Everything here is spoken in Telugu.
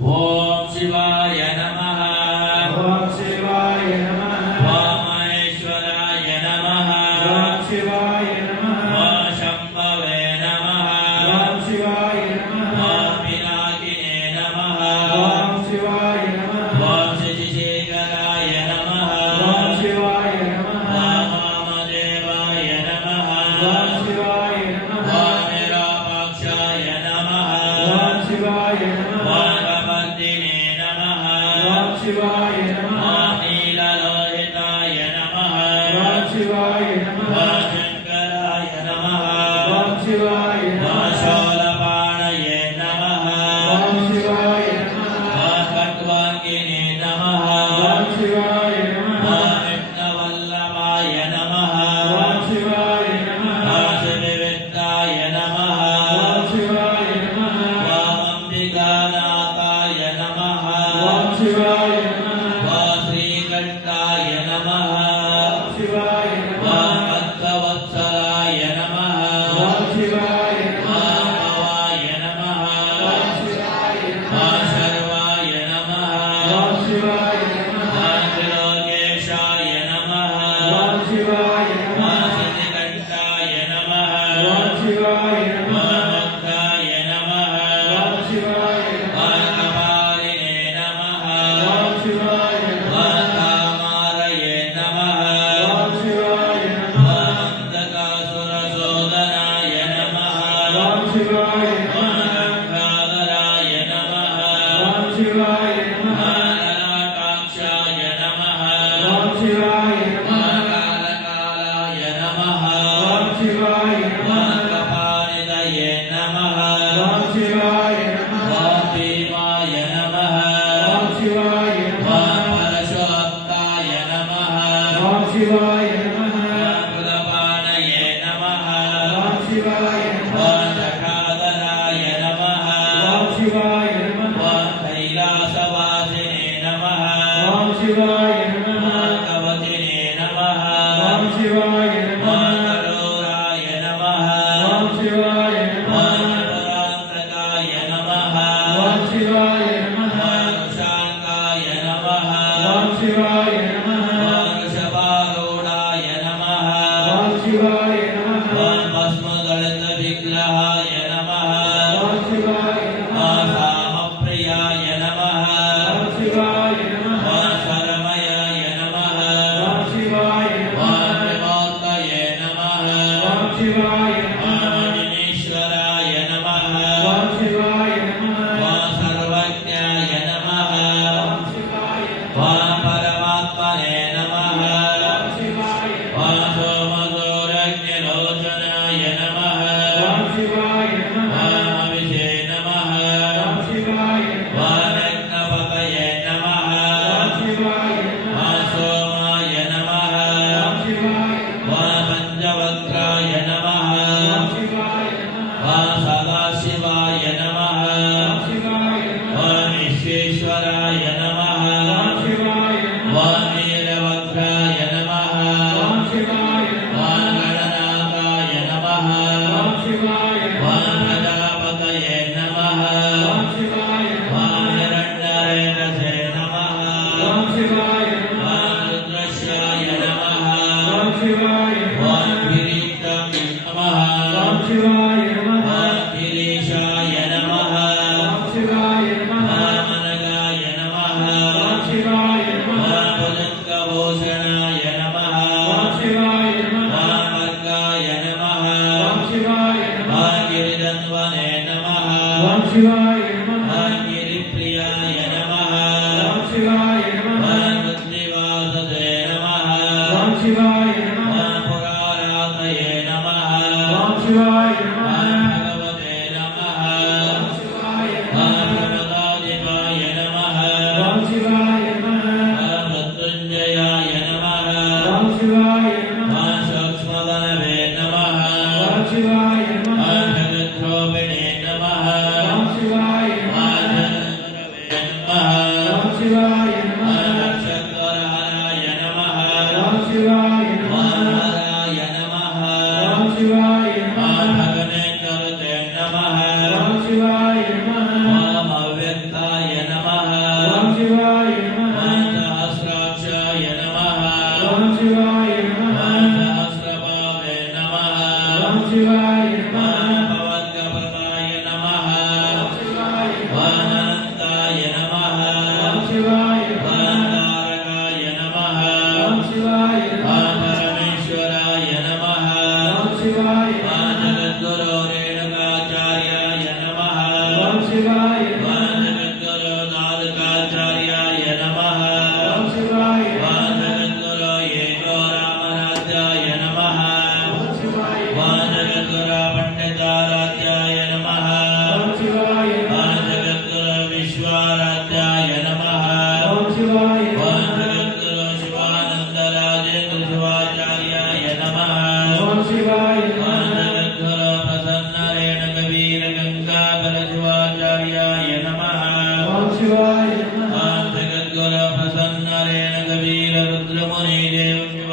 ఓం శివాయ నమః. ఓం శివాయ నమః. ఓం మహేశ్వరాయ నమః. ఓం శివాయ నమః. ఓం శంభవే నమః. ఓం శివాయ నమః. ఓం పినాకినే నమః. ఓం శివాయ నమః. ఓం శశిశేఖరాయ నమః. ఓం శివాయ నమః. ఓం వామదేవాయ నమః. ఓం శివాయ నమః. ఓం నిరాపాక్షాయ నమః. ఓం శివాయ నమః. ఓం కపర్దినే నమః. ఓం శివాయ నమః. ఓం నీలలోహితాయ నమః. ఓం శివాయ నమః. ఓం శంకరాయ నమః. ఓం శివాయ ఓం నమః. శూలపాణయే నమః. ఓం శివాయ నమః. ఓం ఖడ్వాంగినే నమః. ఓం శివాయ నమః. ఓం విఘ్నవల్లభాయ నమః. ఓం శివాయ నమః. ఓం శివవిద్యాయ నమః. ఓం శివాయ నమః. ఓం అంబికానాథాయ నమః. ఓం శివాయ నమః. ఓం శ్రీకంఠాయ నమః. ఓం శివాయ ఓం నమః. భక్తవత్సలాయ నమః. ఓం శివాయ ఓం నమః. భవాయ నమః. ఓం శివాయ ఓం నమః. శర్వాయ నమః. ఓం శివాయ నమః. ఓం త్రిలోకేశాయ నమః. ఓం శివాయ ఓం నమః. శశికంఠాయ నమః. ఓం శివాయ ఓం నమః. భక్తాయ నమః. ఓం శివాయ ఓం నమః. కపాలినే నమః. ఓం శివాయ ఓం నమః. కామారయే నమః. ఓం శివాయ ఓం నమః. అంధకాసురశోధనాయ నమః. ఓం శివాయ ఓం నమః. గంగాధరాయ నమః. ఓం శివాయ నమః. ఓం లలాటాక్షాయ నమః. ఓం శివాయ ఓం నమః. కాలకాలాయ నమః. ఓం శివాయ ఓం నమః. కపానిదయే నమః. ఓం శివాయ నమః. ఓం భీమాయ నమః. ఓం శివాయ ఓం నమః. పరశుభక్తాయ నమః. ఓం శివాయ నమః. ఓం మృగపాణయే నమః. ఓం శివాయ నమః. ఓం జటాధరాయ నమః. ఓం శివాయ నమః. ఓం కైలాసవాసినే నమః. ఓం శివాయ నమః. ఓం కవచినే నమః. ఓం శివాయ ఓం నమః. కఠోరాయ నమః. ఓం శివాయ ఓం నమః. పురాంతకాయ నమః. ఓం శివాయ నమః. ఓం వృషాంకాయ నమః. ఓం శివాయ నమః. ఓం వృషభారూఢాయ నమః. ఓం శివాయ నమః. ఓం భస్మదళిత విగ్రహాయ నమః. ఓం శివాయ ఓం నమః. సామప్రియాయ నమః. ఓం శివాయ నమః. ఓం స్వరమయాయ నమః. ఓం శివాయ ఓం నమః. విమోక్తయే నమః. ఓం శివాయ ఓం నమః. విఘ్నేశ్వరాయ నమః. ఓం శివాయ నమః. ఓం సర్వజ్ఞాయ నమః. ఓం శివాయ ఓం పరమాత్మనే నమః. ఓం శివాయ ఓం సోమసూరజ్ఞలోచనాయ నమః. ఓం శివాయ నమః. ఓం అభిషే నమః. ఓం శివాయ ఓం యజ్ఞపతయే నమః. ఓం శివాయ ఓం సోమాయ నమః. ఓం శివాయ ఓం పంచవక్రాయ నమః. ఓం శివాయ ఓం సదాశివాయ నమః. ఓం శివాయ ఓం విశ్వేశ్వరాయ నమః. ఓం శివాయ ఓం నీలవక్రాయ నమః. ఓం శివాయ ఓం గణనాథాయ నమః. ఓం శివాయ ఓం ప్రజాపతయే నమః. ఓం శివాయ ఓం హిరణ్యరేతసే నమః. ఓం శివాయ ఓం రుద్రస్యాయ నమః. ఓం శివాయ ఓం కిరీటం నమః. ఓం శివాయ ఓం గిరీశాయ నమః. ఓం శివాయ ఓం అనగాయ నమః. ఓం శివాయ ఓం భుజంగభూషణాయ నమః. ఓం శివాయ ఓం వర్గాయ నమః. ఓం శివాయ ఓం గిరిజన్వనే నమః. ఓం శివాయ ఓం గిరిప్రియాయ నమః. ఓం శివాయ ఓం బుద్ధివాసదే నమః. ఓం శివాయ ఓం పురారాతయే నమః. ఓం శివాయ ఓం భగవతే నమః. ఓం శివాయ ఓం ప్రమదాధిపాయ నమః. ఓం శివాయ ఓం మృత్యుంజయాయ నమః. ఓం శివాయ ఓం సూక్ష్మవనవే నమః. ఓం శివాయ ఓం జగద్రూపిణే నమః. ఓం శివాయ ఓం జగద్గురవే शिवाय परमेश्वराय नमः शिवाय जगद्गुरो रेणुकाचार्याय नमः शिवाय जगद्गुरो नादकाचार्याय नमः शिवाय जगद्गुरो येको रामराध्याय नमः शिवाय जगद्गुरो पंडिताराध्याय नमः शिवाय जगद्गुरो विश्वाराध्याय नमः शिवाय जगद्गुरो शिवानंदराजेन्द्र शिवाचार्याय नमः शिवाय जगद्गुरो प्रसन्न रेणुकवीर गंगाधर शिवाचार्याय नमः शिवाय जगद्गुरो प्रसन्न रेणुकवीर रुद्रमुनि देव